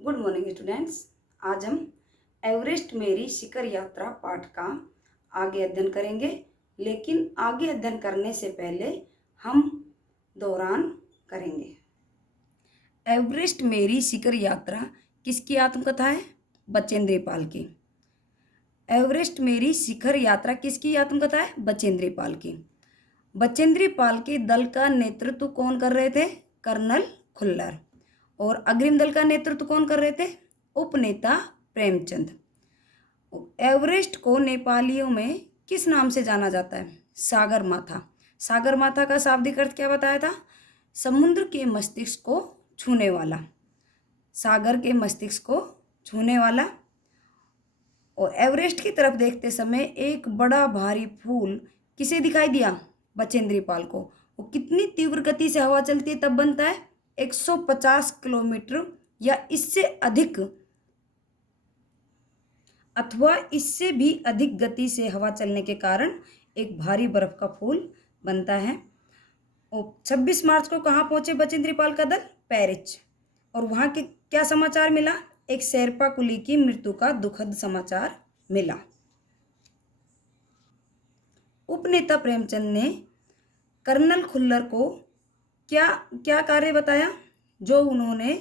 Good morning students. आज हम Everest मेरी शिखर यात्रा पाठ का आगे अध्ययन करेंगे, लेकिन आगे अध्ययन करने से पहले हम दोहरान करेंगे। एवरेस्ट मेरी शिखर यात्रा किसकी आत्मकथा है? बचेंद्री पाल की। एवरेस्ट मेरी शिखर यात्रा किसकी आत्मकथा है? बचेंद्री पाल की। बचेंद्री पाल के दल का नेतृत्व कौन कर रहे थे? कर्नल खुल्लर। और अग्रिम दल का नेतृत्व कौन कर रहे थे? उपनेता प्रेमचंद। एवरेस्ट को नेपालियों में किस नाम से जाना जाता है? सागर माथा। सागर माथा का शाब्दिक अर्थ क्या बताया था? समुद्र के मस्तिष्क को छूने वाला। सागर के मस्तिष्क को छूने वाला। और एवरेस्ट की तरफ देखते समय एक बड़ा भारी फूल किसे दिखाई दिया? बचेंद्री पाल को। वो कितनी तीव्र गति से हवा चलती है तब बनता है? 150 किलोमीटर या इससे अधिक अथवा इससे भी अधिक गति से हवा चलने के कारण एक भारी बर्फ का फूल बनता है। और 26 मार्च को कहाँ पहुंचे बचेंद्री पाल का दल? पेरिस। और वहां के क्या समाचार मिला? एक शेरपा कुली की मृत्यु का दुखद समाचार मिला। उपनेता प्रेमचंद ने कर्नल खुल्लर को क्या क्या कार्य बताया? जो उन्होंने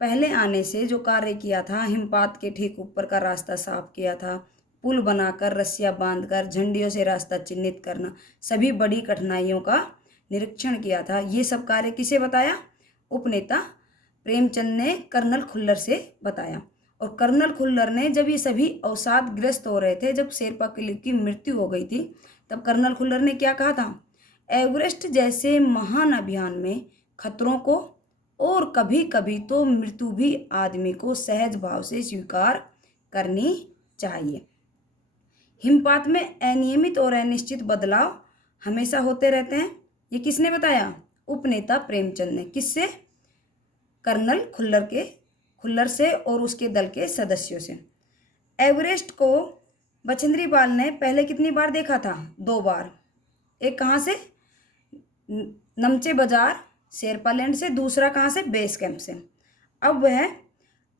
पहले आने से जो कार्य किया था, हिमपात के ठीक ऊपर का रास्ता साफ किया था, पुल बनाकर रस्सियां बांधकर झंडियों से रास्ता चिन्हित करना, सभी बड़ी कठिनाइयों का निरीक्षण किया था, ये सब कार्य किसे बताया? उपनेता प्रेमचंद ने कर्नल खुल्लर से बताया। और कर्नल खुल्लर ने जब ये सभी अवसादग्रस्त हो रहे थे, जब शेरपा कुली की मृत्यु हो गई थी, तब कर्नल खुल्लर ने क्या कहा था? एवरेस्ट जैसे महान अभियान में खतरों को और कभी कभी तो मृत्यु भी आदमी को सहज भाव से स्वीकार करनी चाहिए। हिमपात में अनियमित और अनिश्चित बदलाव हमेशा होते रहते हैं। ये किसने बताया? उपनेता प्रेमचंद ने। किससे? कर्नल खुल्लर से और उसके दल के सदस्यों से। एवरेस्ट को बचेंद्री पाल ने पहले कितनी बार देखा था? 2 बार। एक कहाँ से? नमचे बाजार शेरपालैंड से, दूसरा कहाँ से? बेस कैंप से। अब वह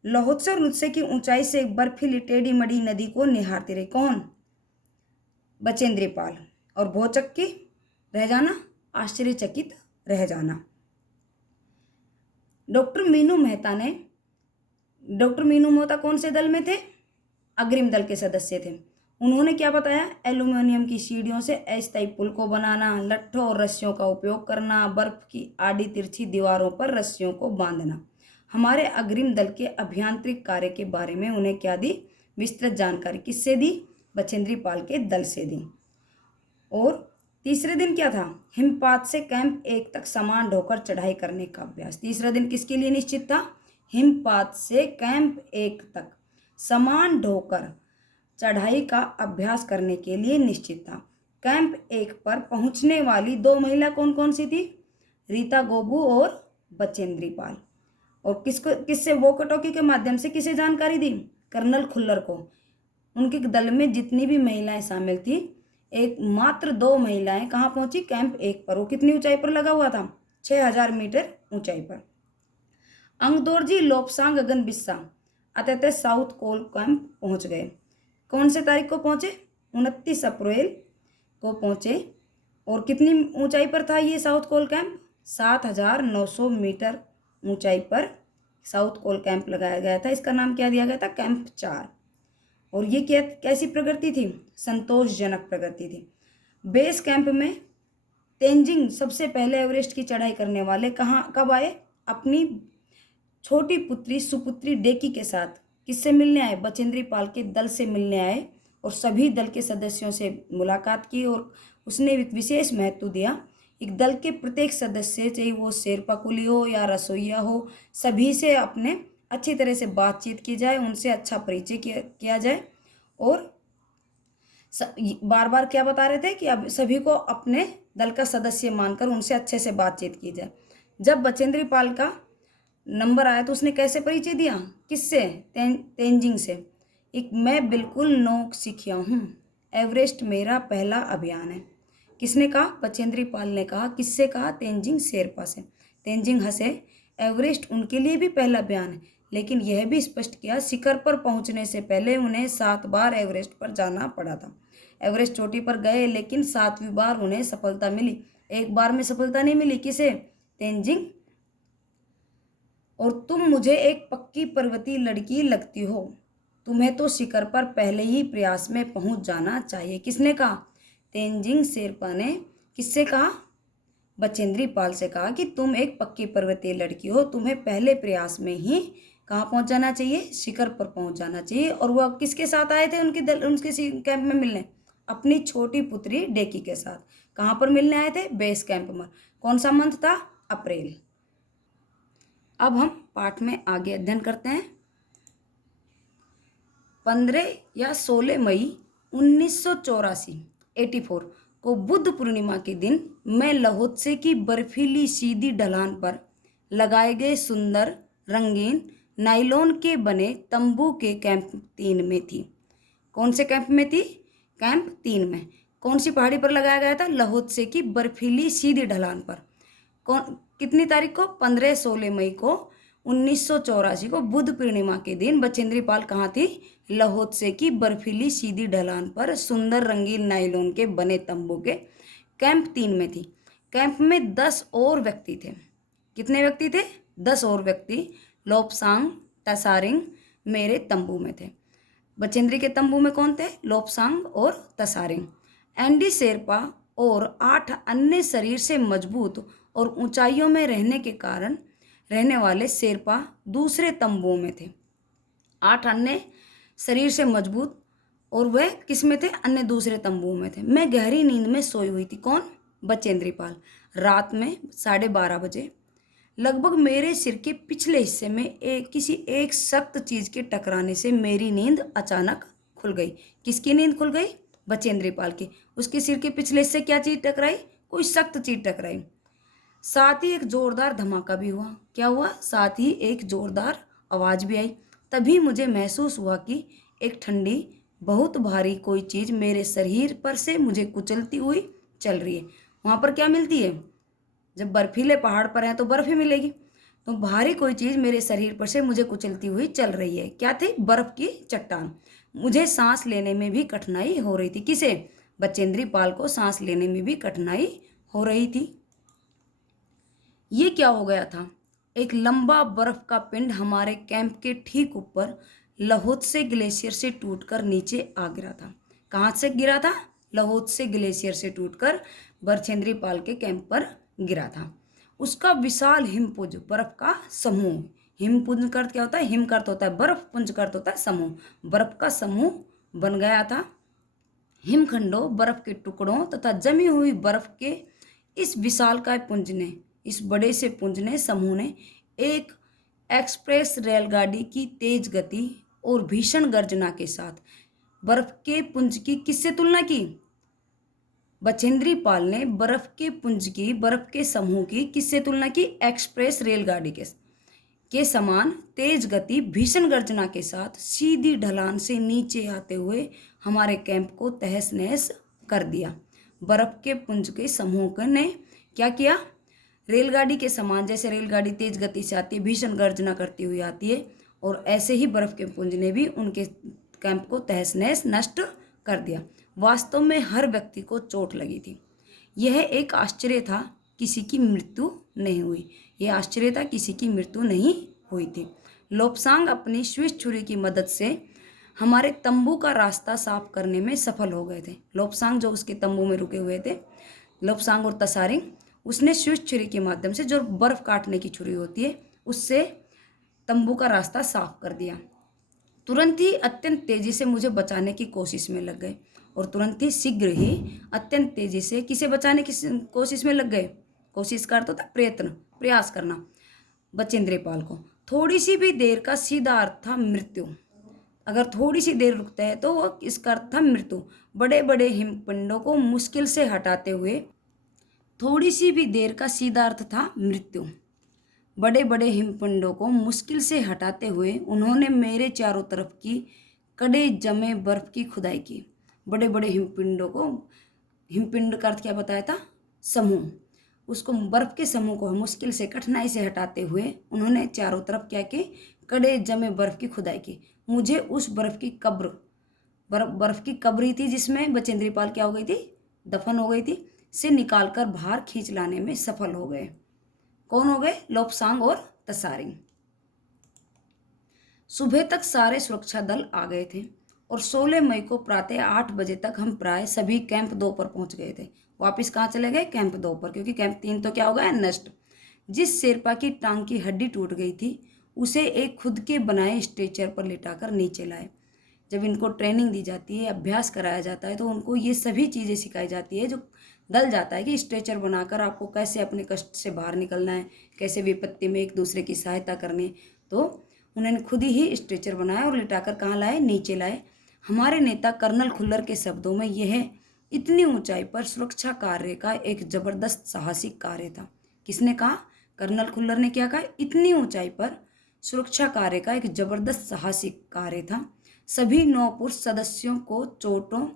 लोहोत्सव नृत्य की ऊंचाई से एक बर्फीली टेढ़ी मड़ी नदी को निहारती रही। कौन? बचेंद्री पाल। और भौचक की रह जाना, आश्चर्यचकित रह जाना। डॉक्टर मीनू मेहता कौन से दल में थे? अग्रिम दल के सदस्य थे। उन्होंने क्या बताया? एल्यूमिनियम की सीढ़ियों से अस्थायी पुल को बनाना, लट्ठों और रस्सियों का उपयोग करना, बर्फ की आड़ी तिरछी दीवारों पर रस्सियों को बांधना। हमारे अग्रिम दल के अभियांत्रिक कार्य के बारे में उन्हें क्या दी? विस्तृत जानकारी। किससे दी? बचेंद्री पाल के दल से दी। और तीसरे दिन क्या था? हिमपात से कैंप 1 तक सामान ढोकर चढ़ाई करने का अभ्यास। तीसरा दिन किसके लिए निश्चित था? हिमपात से कैंप 1 तक सामान ढोकर चढ़ाई का अभ्यास करने के लिए निश्चित था। कैंप 1 पर पहुंचने वाली 2 महिला कौन कौन सी थी? रीता गोबू और बचेंद्री पाल। और किससे वॉक टॉकी के माध्यम से किसे जानकारी दी? कर्नल खुल्लर को। उनके दल में जितनी भी महिलाएं शामिल थी, एक मात्र 2 महिलाएं कहाँ पहुंची? कैंप 1 पर। वो कितनी ऊंचाई पर लगा हुआ था? 6000 मीटर ऊंचाई पर। अंगदोरजी लोपसांग गगन बिस्सा अतः साउथ कोल कैंप पहुंच गए। कौन से तारीख को पहुंचे? 29 अप्रैल को पहुंचे। और कितनी ऊंचाई पर था ये साउथ कोल कैंप? 7900 मीटर ऊंचाई पर साउथ कोल कैंप लगाया गया था। इसका नाम क्या दिया गया था? कैंप 4। और ये कैसी प्रगति थी? संतोषजनक प्रगति थी। बेस कैंप में तेंजिंग सबसे पहले एवरेस्ट की चढ़ाई करने वाले कब आए? अपनी छोटी पुत्री सुपुत्री डेकी के साथ। किससे मिलने आए? बचेंद्री पाल के दल से मिलने आए और सभी दल के सदस्यों से मुलाकात की। और उसने एक विशेष महत्व दिया। एक दल के प्रत्येक सदस्य, चाहे वो शेरपा कुली हो या रसोईया हो, सभी से अपने अच्छी तरह से बातचीत की जाए, उनसे अच्छा परिचय किया जाए। और बार बार क्या बता रहे थे कि अब सभी को अपने दल का सदस्य मानकर उनसे अच्छे से बातचीत की जाए। जब बचेंद्री पाल का नंबर आया तो उसने कैसे परिचय दिया? किससे? तेंजिंग से। मैं बिल्कुल नौक सीखिया हूँ, एवरेस्ट मेरा पहला अभियान है। किसने कहा? बचेंद्री पाल ने कहा। किससे कहा? तेंजिंग शेरपा से। तेंजिंग हंसे। एवरेस्ट उनके लिए भी पहला अभियान है, लेकिन यह भी स्पष्ट किया शिखर पर पहुंचने से पहले उन्हें 7 बार एवरेस्ट पर जाना पड़ा था। एवरेस्ट चोटी पर गए, लेकिन 7वीं बार उन्हें सफलता मिली। एक बार में सफलता नहीं मिली। किसे? तेंजिंग। और तुम मुझे एक पक्की पर्वतीय लड़की लगती हो, तुम्हें तो शिखर पर पहले ही प्रयास में पहुंच जाना चाहिए। किसने कहा? तेंजिंग शेरपा ने। किससे कहा? बचेंद्री पाल से कहा कि तुम एक पक्की पर्वतीय लड़की हो, तुम्हें पहले प्रयास में ही कहाँ पहुंच जाना चाहिए? शिखर पर पहुंच जाना चाहिए। और वह किसके साथ आए थे उनके कैंप में मिलने? अपनी छोटी पुत्री डेकी के साथ। कहाँ पर मिलने आए थे? बेस कैंप में। कौन सा मंथ था? अप्रैल। अब हम पाठ में आगे अध्ययन करते हैं। 15 या 16 मई 1984 को बुद्ध पूर्णिमा के दिन मैं लाओत्से की बर्फीली सीधी ढलान पर लगाए गए सुंदर रंगीन नायलॉन के बने तंबू के कैंप 3 में थी। कौन से कैंप में थी? कैंप 3 में। कौन सी पहाड़ी पर लगाया गया था? लाओत्से की बर्फीली सीधी ढलान पर। कौन कितनी तारीख को? 15-16 मई को 1984 को बुद्ध पूर्णिमा के दिन बचेंद्री पाल कहाँ थी? लाओत्से की बर्फीली सीधी ढलान पर सुंदर रंगीन नायलॉन के बने तंबू के कैंप 3 में थी। कैंप में 10 और व्यक्ति थे। कितने व्यक्ति थे? 10 और व्यक्ति लोब्सांग, तसारिंग मेरे तंबू में थे। बचेंद्री के तंबू में कौन थे? लोब्सांग और तसारिंग। एंडी शेरपा और 8 अन्य शरीर से मजबूत और ऊंचाइयों में रहने के कारण रहने वाले शेरपा दूसरे तंबुओं में थे। 8 अन्य शरीर से मजबूत और वह किस में थे? अन्य दूसरे तंबुओं में थे। मैं गहरी नींद में सोई हुई थी। कौन? बचेंद्री पाल। रात में 12:30 बजे लगभग मेरे सिर के पिछले हिस्से में किसी एक सख्त चीज के टकराने से मेरी नींद अचानक खुल गई। किसकी नींद खुल गई? बचेंद्री पाल की। उसके सिर के पिछले हिस्से क्या चीज टकराई? कोई सख्त चीज टकराई। साथ ही एक जोरदार धमाका भी हुआ। क्या हुआ? साथ ही एक जोरदार आवाज भी आई। तभी मुझे महसूस हुआ कि एक ठंडी बहुत भारी कोई चीज मेरे शरीर पर से मुझे कुचलती हुई चल रही है। वहां पर क्या मिलती है? जब बर्फीले पहाड़ पर है तो बर्फ ही मिलेगी। तो भारी कोई चीज मेरे शरीर पर से मुझे कुचलती हुई चल रही है। क्या थी? बर्फ की चट्टान। मुझे सांस लेने में भी कठिनाई हो रही थी। किसे? बचेंद्री पाल को सांस लेने में भी कठिनाई हो रही थी। ये क्या हो गया था? एक लंबा बर्फ का पिंड हमारे कैंप के ठीक ऊपर लाओत्से ग्लेशियर से टूटकर नीचे आ गिरा था। कहाँ से गिरा था? लाओत्से ग्लेशियर से टूटकर बचेंद्री पाल के कैंप पर गिरा था। उसका विशाल हिमपुंज, बर्फ का समूह। हिमपुंज का अर्थ क्या होता है? हिम का अर्थ होता है बर्फ, पुंज का अर्थ होता है समूह। बर्फ का समूह बन गया था। हिमखंडों, बर्फ के टुकड़ों तथा जमी हुई बर्फ के इस विशालकाय पुंज ने, इस बड़े से पुंज ने, समूह ने एक एक्सप्रेस रेलगाड़ी की तेज गति और भीषण गर्जना के साथ बर्फ के पुंज की किससे तुलना की? बचेंद्री पाल ने बर्फ के पुंज की, बर्फ के समूह की किससे तुलना की? एक्सप्रेस रेलगाड़ी के समान तेज गति भीषण गर्जना के साथ सीधी ढलान से नीचे आते हुए हमारे कैंप को तहस नहस कर दिया। बर्फ के पुंज के समूह ने क्या किया? रेलगाड़ी के समान, जैसे रेलगाड़ी तेज गति से आती है, भीषण गर्जना करती हुई आती है, और ऐसे ही बर्फ के पुंज ने भी उनके कैंप को तहस नहस नष्ट कर दिया। वास्तव में हर व्यक्ति को चोट लगी थी। यह एक आश्चर्य था, किसी की मृत्यु नहीं हुई। यह आश्चर्य था, किसी की मृत्यु नहीं हुई थी। लोब्सांग अपनी स्विस छुरी की मदद से हमारे तंबू का रास्ता साफ करने में सफल हो गए थे। लोब्सांग जो उसके तंबू में रुके हुए थे, लोब्सांग और तसारिंग, उसने स्विस छुरी के माध्यम से, जो बर्फ काटने की छुरी होती है, उससे तंबू का रास्ता साफ कर दिया। तुरंत ही अत्यंत तेजी से मुझे बचाने की कोशिश में लग गए, और तुरंत ही शीघ्र ही अत्यंत तेजी से किसे बचाने की कोशिश में लग गए? कोशिश का अर्थ होता है प्रयत्न, प्रयास करना। बचेंद्री पाल को थोड़ी सी भी देर का सीधा अर्थ था मृत्यु। अगर थोड़ी सी देर रुकता है तो वो इसका अर्थ था मृत्यु। बड़े बड़े हिमपिंडों को मुश्किल से हटाते हुए, थोड़ी सी भी देर का सीधा अर्थ था मृत्यु। बड़े बड़े हिमपिंडों को मुश्किल से हटाते हुए उन्होंने मेरे चारों तरफ की कड़े जमे बर्फ की खुदाई की। बड़े बड़े हिमपिंडों को, हिमपिंड का अर्थ क्या बताया था? समूह। उसको, बर्फ के समूह को मुश्किल से, कठिनाई से हटाते हुए उन्होंने चारों तरफ क्या की? कड़े जमे बर्फ की खुदाई की। मुझे उस बर्फ की कब्र बर्फ की कब्री थी जिसमें बचेंद्री पाल क्या हो गई थी, दफन हो गई थी, से निकालकर बाहर खींच लाने में सफल हो गए। कौन हो गए? लोपसांग और तसारिंग। सुबह तक सारे सुरक्षा दल आ गए थे और 16 मई को प्रातः 8 बजे तक हम प्राय सभी कैंप 2 पर पहुंच गए थे। वापिस कहाँ चले गए? कैंप 2 पर, क्योंकि कैंप 3 तो क्या हो गया? नष्ट। जिस शेरपा की टांग की हड्डी टूट गई थी उसे एक खुद के बनाए स्ट्रेचर पर लिटाकर नीचे लाए। जब इनको ट्रेनिंग दी जाती है, अभ्यास कराया जाता है, तो उनको ये सभी चीज़ें सिखाई जाती है जो दल जाता है कि स्ट्रेचर बनाकर आपको कैसे अपने कष्ट से बाहर निकलना है, कैसे विपत्ति में एक दूसरे की सहायता करनी। तो उन्होंने खुद ही स्ट्रेचर बनाया और लिटाकर कहाँ लाए? नीचे लाए। हमारे नेता कर्नल खुल्लर के शब्दों में यह इतनी ऊंचाई पर सुरक्षा कार्य का एक जबरदस्त साहसिक कार्य था। किसने कहा? कर्नल खुल्लर ने क्या कहा? इतनी ऊंचाई पर सुरक्षा कार्य का एक जबरदस्त साहसिक कार्य था। सभी 9 पुरुष सदस्यों को चोटों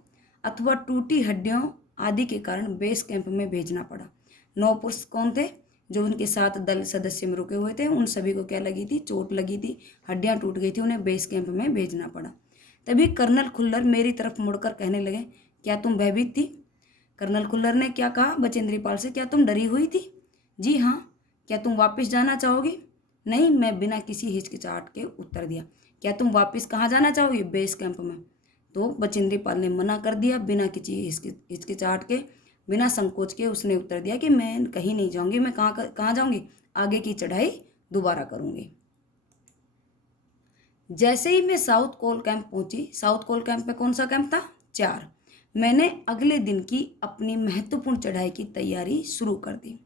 अथवा टूटी हड्डियों आदि के कारण बेस कैंप में भेजना पड़ा। 9 पुरुष कौन थे? जो उनके साथ दल सदस्य में रुके हुए थे, उन सभी को क्या लगी थी? चोट लगी थी, हड्डियां टूट गई थी, उन्हें बेस कैंप में भेजना पड़ा। तभी कर्नल खुल्लर मेरी तरफ मुड़कर कहने लगे, क्या तुम भयभीत थी? कर्नल खुल्लर ने क्या कहा बचेंद्री पाल से? क्या तुम डरी हुई थी? जी हाँ। क्या तुम वापस जाना चाहोगी? नहीं, मैं बिना किसी हिचकिचाहट के उत्तर दिया। क्या तुम वापस कहाँ जाना चाहोगी? बेस कैंप में। तो बचेंद्री पाल ने मना कर दिया। बिना किसी हिचकिचाहट के, बिना संकोच के उसने उत्तर दिया कि मैं कहीं नहीं जाऊंगी। मैं कहाँ जाऊंगी? आगे की चढ़ाई दोबारा करूंगी। जैसे ही मैं साउथ कोल कैंप पहुंची, साउथ कोल कैंप में कौन सा कैंप था? 4। मैंने अगले दिन की अपनी महत्वपूर्ण चढ़ाई की तैयारी शुरू कर दी।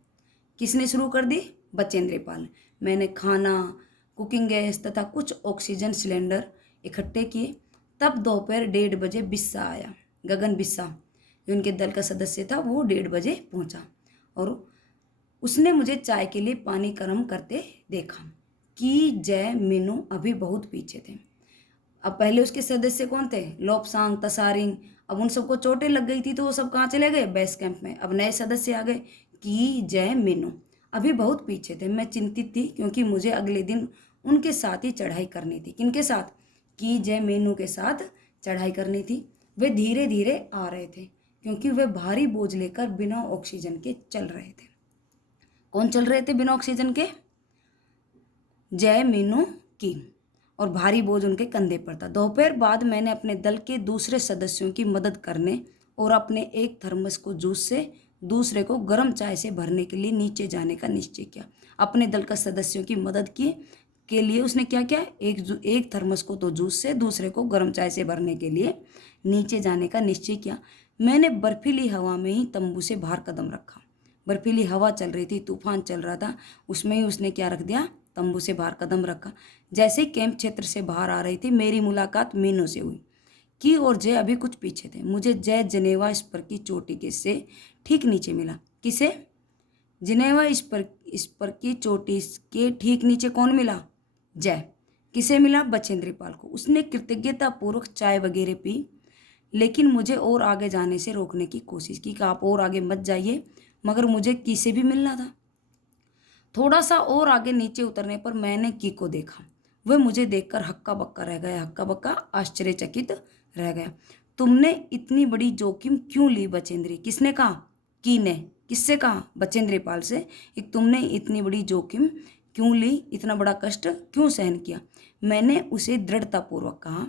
किसने शुरू कर दी? बचेंद्री पाल। मैंने खाना, कुकिंग गैस तथा कुछ ऑक्सीजन सिलेंडर इकट्ठे किए। तब दोपहर 1:30 बजे बिस्सा आया। गगन बिस्सा जो उनके दल का सदस्य था, वो 1:30 बजे पहुंचा और उसने मुझे चाय के लिए पानी गर्म करते देखा। कि जय मीनू अभी बहुत पीछे थे। अब पहले उसके सदस्य कौन थे? लोपसांग, तसारिंग। अब उन सबको चोटें लग गई थी तो वो सब कहाँ चले गए? बेस कैंप में। अब नए सदस्य आ गए। कि जय मीनू अभी बहुत पीछे थे। मैं चिंतित थी क्योंकि मुझे अगले दिन उनके साथ ही चढ़ाई करनी थी। किनके साथ? कि जय मीनू के साथ चढ़ाई करनी थी। वे धीरे धीरे आ रहे थे क्योंकि वे भारी बोझ लेकर बिना ऑक्सीजन के चल रहे थे। कौन चल रहे थे बिना ऑक्सीजन के? जय मीनू की। और भारी बोझ उनके कंधे पर था। दोपहर बाद मैंने अपने दल के दूसरे सदस्यों की मदद करने और अपने एक थर्मस को जूस से दूसरे को गर्म चाय से भरने के लिए नीचे जाने का निश्चय किया। अपने दल का सदस्यों की मदद की के लिए उसने क्या किया? एक थर्मस को तो जूस से, दूसरे को गर्म चाय से भरने के लिए नीचे जाने का निश्चय किया। मैंने बर्फीली हवा में ही तंबू से बाहर कदम रखा। बर्फीली हवा चल रही थी, तूफान चल रहा था, उसमें ही उसने क्या रख दिया? तंबू से बाहर कदम रखा। जैसे ही कैंप क्षेत्र से बाहर आ रही थी, मेरी मुलाकात मीनू से हुई। की और जय अभी कुछ पीछे थे। मुझे जय जनेवा स्पर की चोटी के से ठीक नीचे मिला। किसे? जिनेवा स्पर की चोटी के ठीक नीचे कौन मिला? जय। किसे मिला? बचेंद्री पाल को। उसने कृतज्ञतापूर्वक चाय वगैरह पी, लेकिन मुझे और आगे जाने से रोकने की कोशिश की कि आप और आगे मत जाइए, मगर मुझे की से भी मिलना था। थोड़ा सा और आगे नीचे उतरने पर मैंने की को देखा। वह मुझे देखकर हक्का बक्का रह गया, हक्का बक्का आश्चर्यचकित रह गया। तुमने इतनी बड़ी जोखिम क्यों ली बचेंद्री? किसने कहा? की ने। किससे कहा? बचेंद्री पाल से। एक तुमने इतनी बड़ी जोखिम क्यों ली? इतना बड़ा कष्ट क्यों सहन किया? मैंने उसे दृढ़तापूर्वक कहा,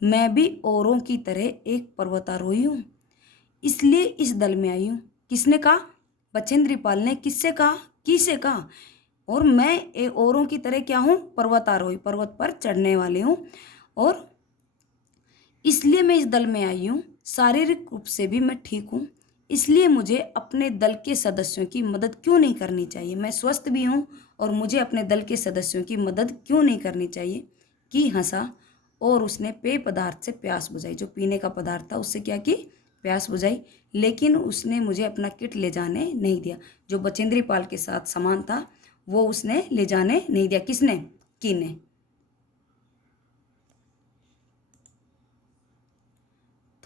मैं भी औरों की तरह एक पर्वतारोही हूँ, इसलिए इस दल में आई हूँ। किसने कहा? बचेंद्री पाल ने। किससे कहा? किसे कहा? और मैं औरों की तरह क्या हूँ? पर्वतारोही, पर्वत पर चढ़ने वाली हूँ, और इसलिए मैं इस दल में आई हूँ। शारीरिक रूप से भी मैं ठीक हूँ, इसलिए मुझे अपने दल के सदस्यों की मदद क्यों नहीं करनी चाहिए? मैं स्वस्थ भी हूँ और मुझे अपने दल के सदस्यों की मदद क्यों नहीं करनी चाहिए? की हंसा और उसने पेय पदार्थ से प्यास बुझाई। जो पीने का पदार्थ था उससे क्या की? प्यास बुझाई। लेकिन उसने मुझे अपना किट ले जाने नहीं दिया। जो बचेंद्री पाल के साथ सामान था वो उसने ले जाने नहीं दिया। किसने? की ने।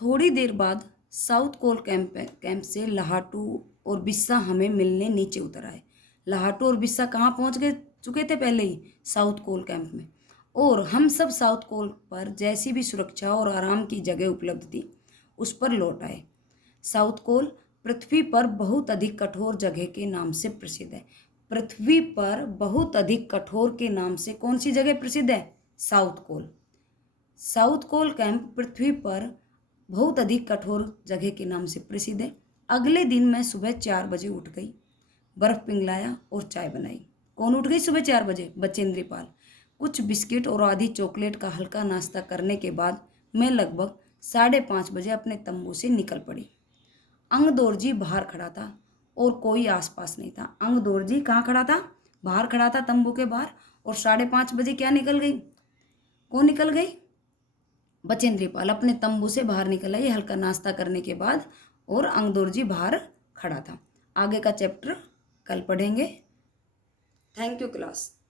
थोड़ी देर बाद साउथ कोल कैंप से लाहाटू और बिस्सा हमें मिलने नीचे उतर आए। लाहाटू और बिस्सा कहाँ पहुँच गए चुके थे पहले ही? साउथ कोल कैंप में। और हम सब साउथ पोल पर जैसी भी सुरक्षा और आराम की जगह उपलब्ध थी उस पर लौट आए। साउथ पोल पृथ्वी पर बहुत अधिक कठोर जगह के नाम से प्रसिद्ध है। पृथ्वी पर बहुत अधिक कठोर के नाम से कौन सी जगह प्रसिद्ध है? South pole. South pole camp पृथ्वी पर बहुत अधिक कठोर जगह के नाम से प्रसिद्ध है। अगले दिन मैं सुबह 4 बजे उठ गई, बर्फ पिघलाया और चाय बनाई। कौन उठ गई सुबह 4 बजे? बचेंद्री पाल। कुछ बिस्किट और आधी चॉकलेट का हल्का नाश्ता करने के बाद मैं लगभग 5:30 बजे अपने तंबू से निकल पड़ी। अंगदोरजी बाहर खड़ा था और कोई आसपास नहीं था। अंगदोरजी कहाँ खड़ा था? बाहर खड़ा था, तंबू के बाहर। और 5:30 बजे क्या निकल गई? कौन निकल गई? बचेंद्री पाल अपने तंबू से बाहर निकल आई हल्का नाश्ता करने के बाद, और अंगदोरजी बाहर खड़ा था। आगे का चैप्टर कल पढ़ेंगे। Thank you class.